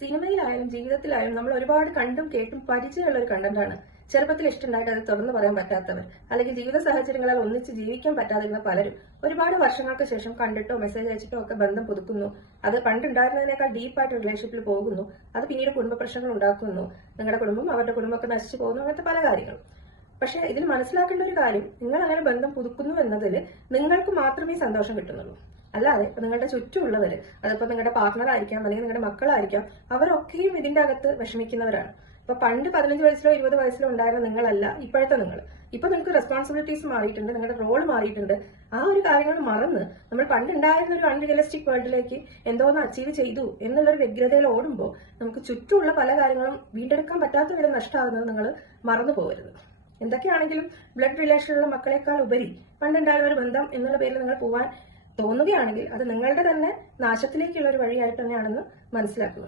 സിനിമയിലായാലും ജീവിതത്തിലായാലും നമ്മൾ ഒരുപാട് കണ്ടും കേട്ടും പരിചയമുള്ള ഒരു കണ്ടന്റാണ്. ചെറുപ്പത്തിൽ ഇഷ്ടമുണ്ടായിട്ട് അത് തുറന്നു പറയാൻ പറ്റാത്തവർ, അല്ലെങ്കിൽ ജീവിത സാഹചര്യങ്ങളാൽ ഒന്നിച്ച് ജീവിക്കാൻ പറ്റാതിരുന്ന പലരും ഒരുപാട് വർഷങ്ങൾക്ക് ശേഷം കണ്ടിട്ടോ മെസ്സേജ് അയച്ചിട്ടോ ഒക്കെ ബന്ധം പുതുക്കുന്നു. അത് പണ്ടുണ്ടായിരുന്നതിനേക്കാൾ ഡീപ്പായിട്ട് റിലേഷൻഷിപ്പിൽ പോകുന്നു. അത് പിന്നീട് കുടുംബ പ്രശ്നങ്ങൾ ഉണ്ടാക്കുന്നു. നിങ്ങളുടെ കുടുംബം അവരുടെ കുടുംബമൊക്കെ നശിച്ചു പോകുന്നു. അങ്ങനത്തെ പല കാര്യങ്ങളും. പക്ഷെ ഇതിൽ മനസ്സിലാക്കേണ്ട ഒരു കാര്യം, നിങ്ങൾ അങ്ങനെ ബന്ധം പുതുക്കുന്നു എന്നതിൽ നിങ്ങൾക്ക് മാത്രമേ സന്തോഷം കിട്ടുന്നുള്ളൂ. അല്ലാതെ ഇപ്പൊ നിങ്ങളുടെ ചുറ്റുമുള്ളവര്, അതിപ്പോ നിങ്ങളുടെ പാർട്ട്ണർ ആയിരിക്കാം, അല്ലെങ്കിൽ നിങ്ങളുടെ മക്കളായിരിക്കാം, അവരൊക്കെയും ഇതിന്റെ അകത്ത് വിഷമിക്കുന്നവരാണ്. ഇപ്പൊ പണ്ട് 15 വയസ്സിലോ 20 വയസ്സിലോ ഉണ്ടായിരുന്ന നിങ്ങളല്ല ഇപ്പോഴത്തെ നിങ്ങൾ. ഇപ്പൊ നിങ്ങൾക്ക് റെസ്പോൺസിബിലിറ്റീസ് മാറിയിട്ടുണ്ട്, നിങ്ങളുടെ റോൾ മാറിയിട്ടുണ്ട്. ആ ഒരു കാര്യങ്ങൾ മറന്ന് നമ്മൾ പണ്ടുണ്ടായിരുന്ന ഒരു അൺറിയലിസ്റ്റിക് വേൾഡിലേക്ക് എന്തോന്ന് അച്ചീവ് ചെയ്തു എന്നുള്ളൊരു വ്യഗ്രതയിൽ ഓടുമ്പോൾ നമുക്ക് ചുറ്റുമുള്ള പല കാര്യങ്ങളും വീണ്ടെടുക്കാൻ പറ്റാത്ത വിധം നഷ്ടമാകുന്നത് നിങ്ങൾ മറന്നു പോകരുത്. എന്തൊക്കെയാണെങ്കിലും ബ്ലഡ് റിലേഷനുള്ള മക്കളെക്കാൾ ഉപരി പണ്ടുണ്ടായിരുന്ന ഒരു ബന്ധം എന്നുള്ള പേരിൽ നിങ്ങൾ പോവാൻ തോന്നുകയാണെങ്കിൽ അത് നിങ്ങളുടെ തന്നെ നാശത്തിലേക്കുള്ള ഒരു വഴിയായിട്ട് തന്നെയാണെന്ന് മനസ്സിലാക്കുക.